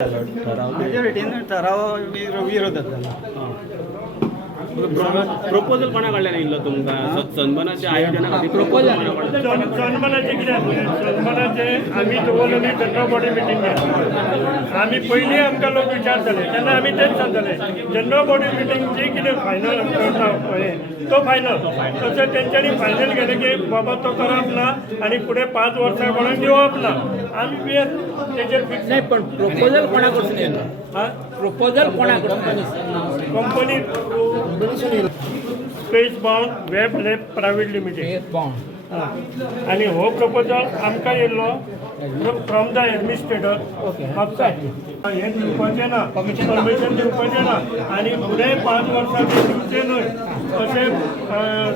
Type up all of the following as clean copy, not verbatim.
मेजॉरिटीनं ठराव विरोधात झाला. प्रपोजल कोणा कडल्यान येयल्लो तुमकां सन्मानाच्या आयोजना खातीर प्रपोजल सन्मानाचे कितें सन्मानाचे आमी दवरलेली जनरल बॉडी मिटींग आमी पयलीं आमकां लोक विचारताले तेन्ना आमी तेच सांगताले जनरल बॉडी मिटींग जी कितें फायनल तो फायनल तशें तेंच्यांनी फायनल केलें की बाबा तो करप ना आनी फुडें 5 वर्सां कोणाक दिवप ना आमी बी तेजेर फिक्स नाही पण प्रपोजल कोणा कडसून येयलो प्रपोजल कोणा कडसून company space bound web lab private limited आणि हो प्रपोजल आमकां येयल्लो फ्रॉम द एडमिनिस्ट्रेटर म्हापसा हें दिवपाचें ना परमिशन दिवपाचें ना आनी फुडें 5 वर्सां ते दिवचें न्हय अशें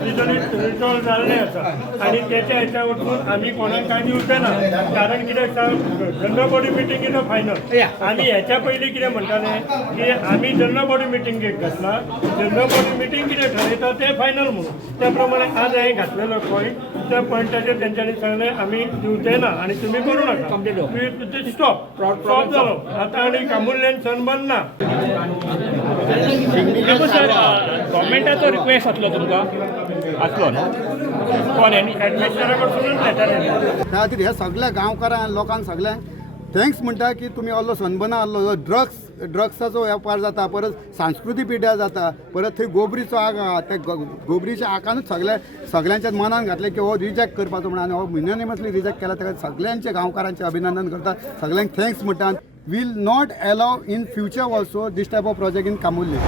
रिजल्ट जाल्लें आसा आनी तेच्या हेच्या वचून आमी कोणाक कांय दिवचें ना कारण कितें general body meeting is a final आमी हेच्या पयलीं कितें म्हणटाले की आमी जनरल बॉडी मिटींगेक घातला जनरल बॉडी मिटींग कितें थारयता तें फायनल म्हणून त्या प्रमाणे आज हांवें घातलेलो पॉयंट त्या पॉयंटाचेर तेंच्यांनी सांगलें आमी दिवचें ना आनी तुमी करूं नाका स्टॉप जालो आतां आनी कामुल्ल्यान सन्मान ना गव्हर्मेंटाचो रिक्वेस्ट आसलो तुमकां आसलो न्हू कोण एडमिनिस्ट्रेटरा कडसूनच लेटर येयलें त्या खातीर ह्या सगळ्या गांवकारांक लोकांक सगळ्यांक थँक्स म्हणटा की तुमी असलो सनबर्न आहलो ड्रग्साचो वेपार जाता परत सांस्कृतीक पिड्यार जाता परत थंय गोबरीचो आग आहा त्या गोबरीच्या आकानूच सगळ्यांच्या मनान घातलें की हो रिजेक्ट करपाचो म्हणून आनी हो युनियनिमसली रिजेक्ट केला ताका सगळ्यांचे गांवकारांचे अभिनंदन करता सगळ्यांक थँक्स म्हणटा will not allow in future also this type of project in Camurlim.